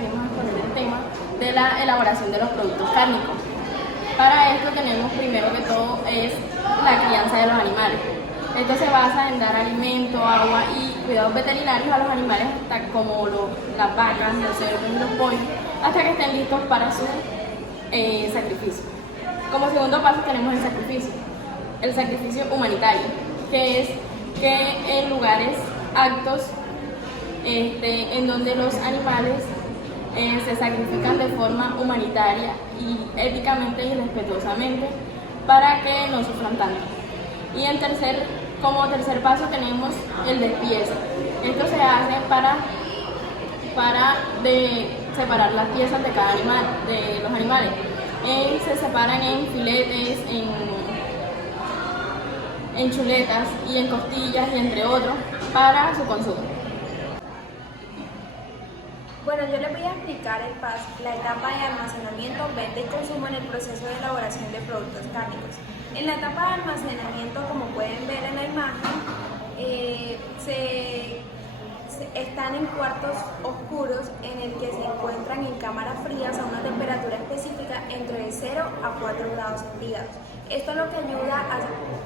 venimos a exponer el tema de la elaboración de los productos cárnicos. Para esto tenemos primero que todo es la crianza de los animales. Esto se basa en dar alimento, agua y cuidados veterinarios a los animales, como las vacas, los cerdos y los pollos, hasta que estén listos para su sacrificio. Como segundo paso tenemos el sacrificio humanitario, que es que en lugares actos en donde los animales se sacrifican de forma humanitaria y éticamente y respetuosamente para que no sufran tanto. Y como tercer paso tenemos el despiece. Esto se hace para separar las piezas de cada animal, de los animales. Se separan en filetes, en chuletas y en costillas y entre otros para su consumo. Bueno, yo les voy a explicar la etapa de almacenamiento, venta y consumo en el proceso de elaboración de productos cárnicos. En la etapa de almacenamiento, como pueden ver en la imagen, están en cuartos oscuros en el que se encuentran en cámaras frías a una temperatura específica entre 0 a 4 grados centígrados. Esto es lo que ayuda a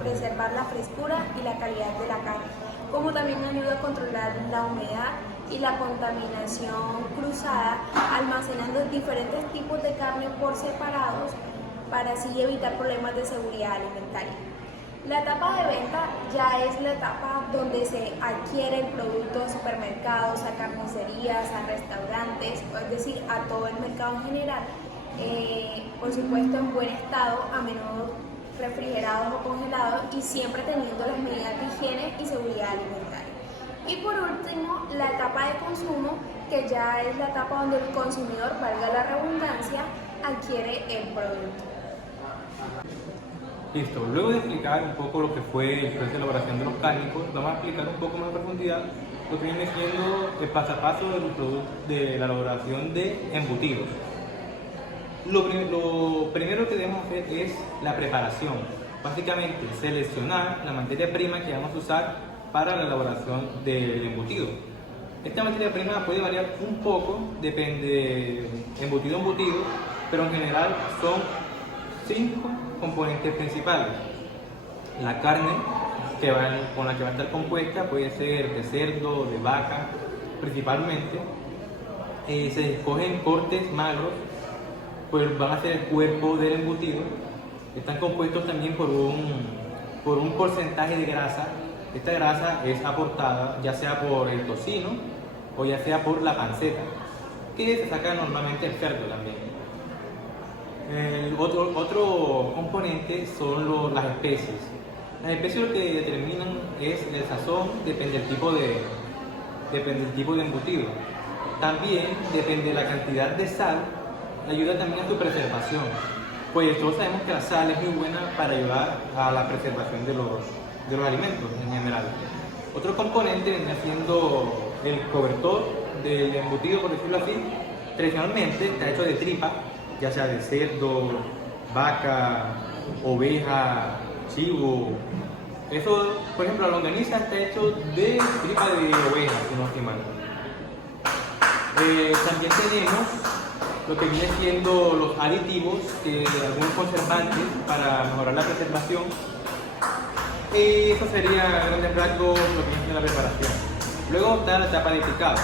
preservar la frescura y la calidad de la carne, como también ayuda a controlar la humedad y la contaminación cruzada, almacenando diferentes tipos de carne por separados para así evitar problemas de seguridad alimentaria. La etapa de venta ya es la etapa donde se adquiere el producto a supermercados, a carnicerías, a restaurantes, es decir, a todo el mercado en general, por supuesto en buen estado, a menudo refrigerados o congelados y siempre teniendo las medidas de higiene y seguridad alimentaria. Y por último, la etapa de consumo, que ya es la etapa donde el consumidor, valga la redundancia, adquiere el producto. Listo, luego de explicar un poco lo que fue el proceso de elaboración de los cárnicos, vamos a explicar un poco más en profundidad lo que viene siendo el paso a paso de la elaboración de embutidos. Lo primero que debemos hacer es la preparación, básicamente seleccionar la materia prima que vamos a usar para la elaboración del embutido. Esta materia prima puede variar un poco, depende de embutido a embutido, pero en general son 5 componentes principales. La carne con la que va a estar compuesta puede ser de cerdo, de vaca, principalmente. Se escogen cortes magros, pues van a ser el cuerpo del embutido. Están compuestos también por un porcentaje de grasa. Esta grasa es aportada ya sea por el tocino o ya sea por la panceta, que se saca normalmente el cerdo también. El otro componente son las especies. Las especies lo que determinan es el sazón, depende del tipo de embutido. También depende de la cantidad de sal, ayuda también a su preservación. Pues todos sabemos que la sal es muy buena para ayudar a la preservación de los alimentos en general. Otro componente viene siendo el cobertor del embutido, por decirlo así. Tradicionalmente está hecho de tripa, ya sea de cerdo, vaca, oveja, chivo. Eso, por ejemplo, la longaniza está hecho de tripa de oveja, si no estoy mal. También tenemos lo que viene siendo los aditivos, algunos conservantes para mejorar la preservación. Y eso sería en grandes rasgos lo que viene siendo la preparación. Luego está la etapa de picado.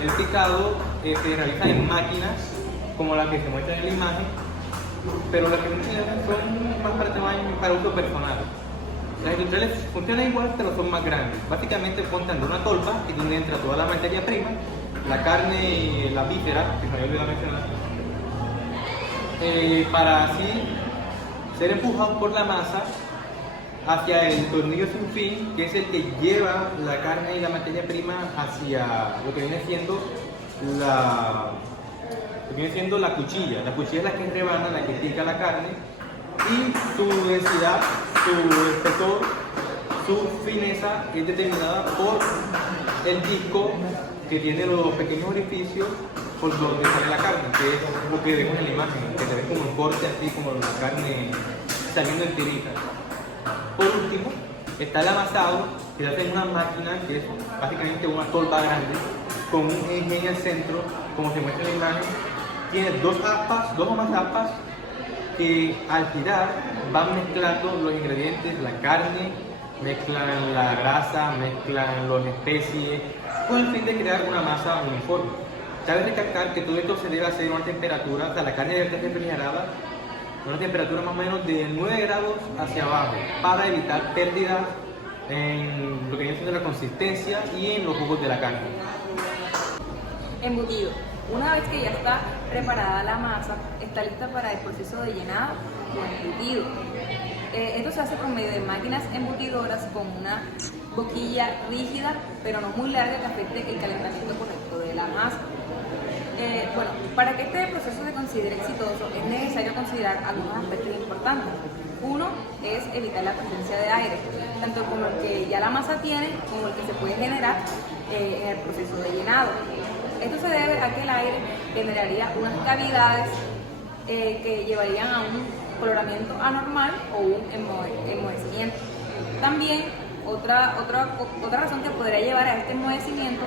El picado se realiza en máquinas como la que se muestra en la imagen, pero las que son más para uso personal. Las industriales funcionan igual, pero son más grandes. Básicamente montan una tolva y donde entra toda la materia prima, la carne y la víscera, que se me había olvidado mencionar, para así ser empujados por la masa hacia el tornillo sin fin, que es el que lleva la carne y la materia prima hacia lo que viene siendo la cuchilla. La cuchilla es la que rebana, la que pica la carne, y su densidad, su espesor, su fineza es determinada por el disco que tiene los pequeños orificios por donde sale la carne, que es lo que vemos en la imagen, que se ve como un corte así, como la carne saliendo en tiritas. Por último, está el amasado, que se hace en una máquina que es básicamente una tolva grande, con un eje en el centro, como se muestra en la imagen. Tiene dos o más aspas que al girar van mezclando los ingredientes, la carne, mezclan la grasa, mezclan las especies, con el fin de crear una masa uniforme. Cabe recalcar que todo esto se debe hacer a una temperatura, o sea, la carne debe estar refrigerada a una temperatura más o menos de 9 grados hacia abajo, para evitar pérdidas en lo que viene siendo la consistencia y en los jugos de la carne. Embutido. Una vez que ya está preparada la masa, está lista para el proceso de llenado o embutido. Esto se hace por medio de máquinas embutidoras con una boquilla rígida, pero no muy larga, que afecte el calentamiento correcto de la masa. Bueno, para que este proceso se considere exitoso, es necesario considerar algunos aspectos importantes. Uno es evitar la presencia de aire, tanto como el que ya la masa tiene, como el que se puede generar en el proceso de llenado. Esto se debe a que el aire generaría unas cavidades que llevarían a un coloramiento anormal o un enmohecimiento. También otra razón que podría llevar a este enmohecimiento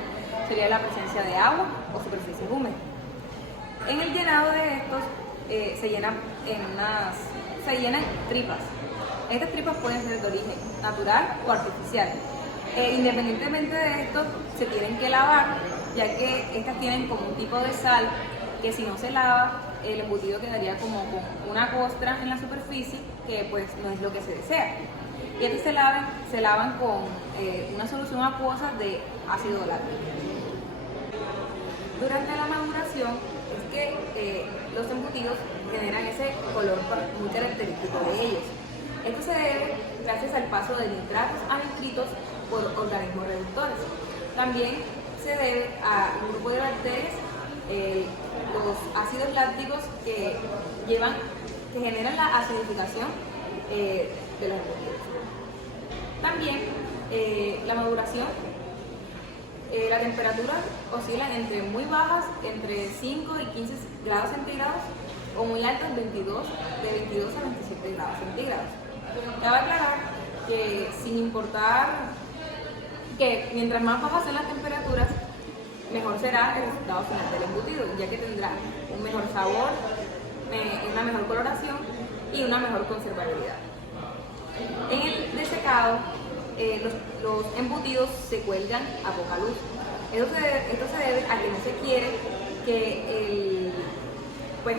sería la presencia de agua o superficies húmedas. En el llenado de estos se llenan tripas. Estas tripas pueden ser de origen natural o artificial. Independientemente de esto, se tienen que lavar, ya que estas tienen como un tipo de sal que, si no se lava, el embutido quedaría como con una costra en la superficie, que pues no es lo que se desea. Y estas se lavan con una solución acuosa de ácido láctico. Durante la maduración es que los embutidos generan ese color muy característico de ellos. Esto se debe gracias al paso de nitratos a nitritos por organismos reductores. También se debe a un grupo de bacterias, los ácidos lácticos que generan la acidificación de los embutidos. También la maduración, la temperatura oscila entre muy bajas, entre 5 y 15 grados centígrados, o muy altas, de 22 a 27 grados centígrados. Cabe aclarar que, sin importar que mientras más bajas sean las temperaturas, mejor será el resultado final del embutido, ya que tendrá un mejor sabor, una mejor coloración y una mejor conservabilidad. En el desecado, los embutidos se cuelgan a poca luz. Esto se debe a que no se quiere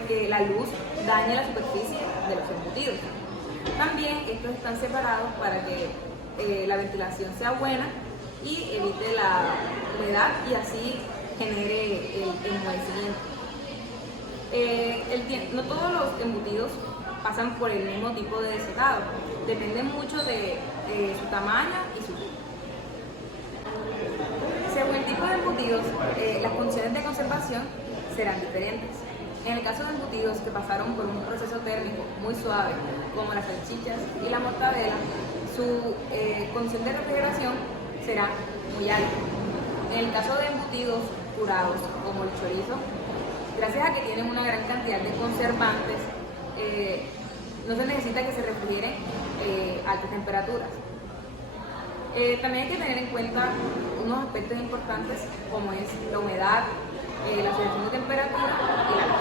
que la luz dañe la superficie de los embutidos. También estos están separados para que la ventilación sea buena y evite la humedad y así genere el enmohecimiento. No todos los embutidos pasan por el mismo tipo de desecado, depende mucho de su tamaño y su tipo. Según el tipo de embutidos, las condiciones de conservación serán diferentes. En el caso de embutidos que pasaron por un proceso térmico muy suave, como las salchichas y la mortadela, su condición de refrigeración será muy alta. En el caso de embutidos curados, como el chorizo, gracias a que tienen una gran cantidad de conservantes, no se necesita que se refrigeren a altas temperaturas. También hay que tener en cuenta unos aspectos importantes, como es la humedad, la selección de temperatura y la luz.